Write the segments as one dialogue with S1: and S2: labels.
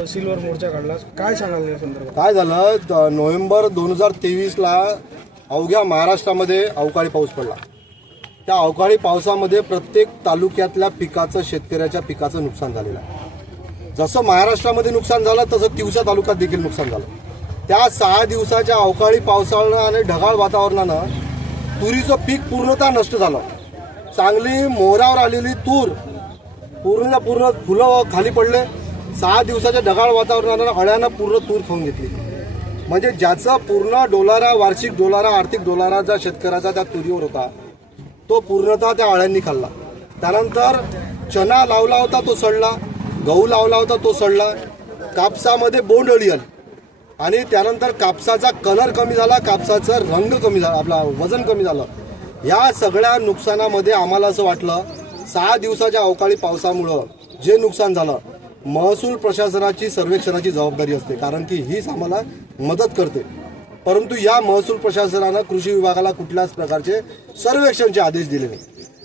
S1: तहसीलवर मोर्चा काढला. काय सांगाल या संदर्भात?
S2: काय झालं? द- नोव्हेंबर दोन हजार तेवीसला अवघ्या महाराष्ट्रामध्ये अवकाळी पाऊस पडला. त्या अवकाळी पावसामध्ये प्रत्येक तालुक्यातल्या पिकाचं शेतकऱ्याच्या पिकाचं नुकसान झालेलं आहे. जसं महाराष्ट्रामध्ये नुकसान झालं तसं तिवसा तालुक्यात देखील नुकसान झालं. त्या सहा दिवसाच्या अवकाळी पावसानं आणि ढगाळ वातावरणानं तुरीचं पीक पूर्णतः नष्ट झालं. चांगली मोहरावर आलेली तूर पूर्ण पूर्ण फुलं खाली पडले. सहा दिवसाच्या ढगाळ वातावरणानं अळ्यानं पूर्ण तूर खाऊन घेतली. म्हणजे ज्याचा पूर्ण डोलारा वार्षिक डोलारा आर्थिक डोलारा ज्या शेतकऱ्याचा त्या तुरीवर होता तो पूर्णतः त्या अळ्यांनी खाल्ला. त्यानंतर चना लावला होता तो सडला. गहू लावला होता तो सडला. कापसामध्ये बोंड अळी आली आणि त्यानंतर कापसाचा कलर कमी झाला कापसाचा रंग कमी झाला आपला वजन कमी झालं. या सगळ्या नुकसानामध्ये आम्हाला असं वाटलं सहा दिवसाच्या अवकाळी पावसामुळं जे नुकसान झालं महसूल प्रशासनाची सर्वेक्षणाची जबाबदारी असते कारण की हीच आम्हाला मदत करते. परंतु या महसूल प्रशासनानं कृषी विभागाला कुठल्याच प्रकारचे सर्वेक्षणचे आदेश दिले नाही.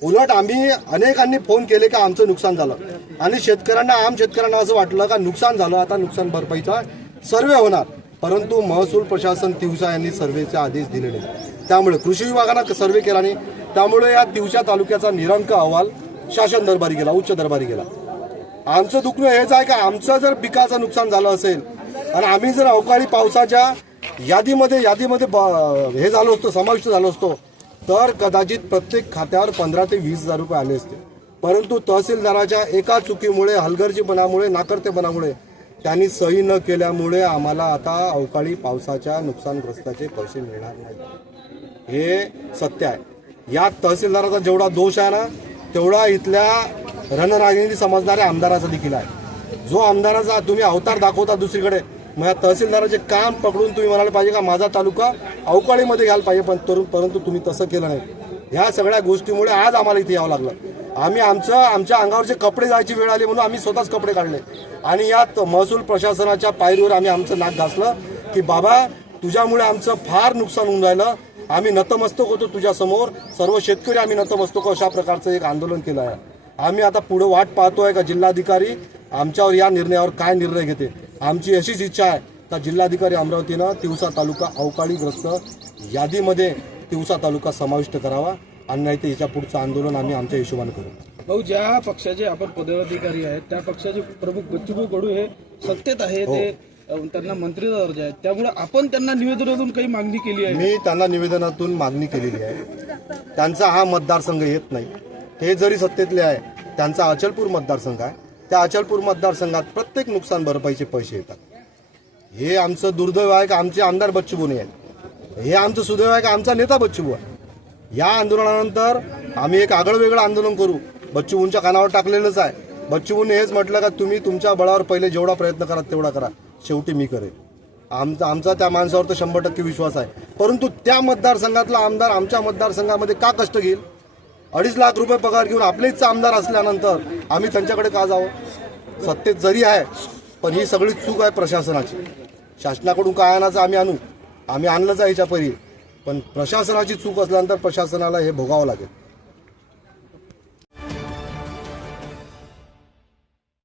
S2: उलट आम्ही अनेकांनी फोन केले का आमचं नुकसान झालं. आणि शेतकऱ्यांना आम शेतकऱ्यांना असं वाटलं का नुकसान झालं आता नुकसान भरपाईचा सर्वे होणार. परंतु महसूल प्रशासन तिवसा यांनी सर्वेचे आदेश दिले नाही त्यामुळे कृषी विभागानं सर्वे केला नाही. त्यामुळे या तिवसा तालुक्याचा निरंक अहवाल शासन दरबारी गेला उच्च दरबारी गेला. आमचं दुखणं हेच आहे का? आमचं जर पिकाचं नुकसान झालं असेल आणि आम्ही जर अवकाळी पावसाच्या यादीमध्ये यादीमध्ये हे झालो असतो समाविष्ट झालो असतो तर कदाचित प्रत्येक खात्यावर पंधरा ते वीस हजार रुपये आले असते. परंतु तहसीलदाराच्या एका चुकीमुळे हलगर्जीपणामुळे नाकर्तेपणामुळे त्यांनी सही न केल्यामुळे आम्हाला आता अवकाळी पावसाच्या नुकसानग्रस्ताचे पैसे मिळणार नाही हे सत्य आहे. या तहसीलदाराचा जेवढा दोष आहे ना तेवढा इथल्या रणरागिणी समजणाऱ्या आमदाराचा देखील आहे. जो आमदाराचा तुम्ही अवतार दाखवता दुसरीकडे मग या तहसीलदाराचे काम पकडून तुम्ही म्हणाले पाहिजे का माझा तालुका अवकाळीमध्ये घ्यायला पाहिजे पण तरुण परंतु तुम्ही तसं केलं नाही. ह्या सगळ्या गोष्टीमुळे आज आम्हाला इथे यावं लागलं. आम्ही आमचं आमच्या अंगावरचे कपडे जायची वेळ आली म्हणून आम्ही स्वतःच कपडे काढले. आणि यात महसूल प्रशासनाच्या पायरीवर आम्ही आमचं नाक घासलं की बाबा तुझ्यामुळे आमचं फार नुकसान होऊन राहिलं. आम्ही नतमस्तक होतो तुझ्यासमोर. सर्व शेतकरी आम्ही नतमस्तक अशा प्रकारचं एक आंदोलन केलं आहे. आम्ही आता पुढे वाट पाहतोय का जिल्हाधिकारी? आमच्यावर या निर्णयावर काय निर्णय घेते? आमची अशीच इच्छा आहे का जिल्हाधिकारी अमरावतीनं तिवसा तालुका अवकाळीग्रस्त यादीमध्ये तिवसा तालुका समाविष्ट करावा? आणि नाही तर याच्या पुढचं आंदोलन आम्ही आमच्या हिशोबाने करू.
S1: भाऊ ज्या पक्षाचे आपण पदाधिकारी आहेत त्या पक्षाचे प्रमुख बच्चूभाऊ कडू हे सत्तेत आहे ते अ, त्यांना मंत्रीचा दर्जा आहे. त्यामुळे आपण त्यांना निवेदनातून काही मागणी केली आहे?
S2: मी त्यांना निवेदनातून मागणी केलेली आहे. त्यांचा हा मतदारसंघ येत नाही. ते जरी सत्तेतले आहे त्यांचा अचलपूर मतदारसंघ आहे त्या अचलपूर मतदारसंघात प्रत्येक नुकसान भरपाईचे पैसे येतात. हे आमचं दुर्दैव आहे का आमचे आमदार बच्चूबुने आहेत? हे आमचं सुदैव आहे का आमचा नेता बच्चूबू आहे या आंदोलनानंतर आम्ही एक आगळं वेगळं आंदोलन करू. बच्चूबूंच्या कानावर टाकलेलंच आहे. बच्चूबूंनी हेच म्हटलं का तुम्ही तुमच्या बळावर पहिले जेवढा प्रयत्न करा तेवढा करा. शेवटी मी करेन. आमचा आमचा त्या माणसावर तर शंभर टक्के विश्वास आहे. परंतु त्या मतदारसंघातला आमदार आमच्या मतदारसंघामध्ये का कष्ट घेईल? अडीच लाख रुपये पगार घेऊन आपलेच आमदार असल्यानंतर आम्ही त्यांच्याकडे का जावं? सत्तेत जरी आहे पण ही सगळी चूक आहे प्रशासनाची. शासनाकडून काय आणायचं आम्ही आणू? आम्ही आणलंच आहे परी. पण प्रशासनाची चूक असल्यानंतर प्रशासनाला हे भोगावं लागेल.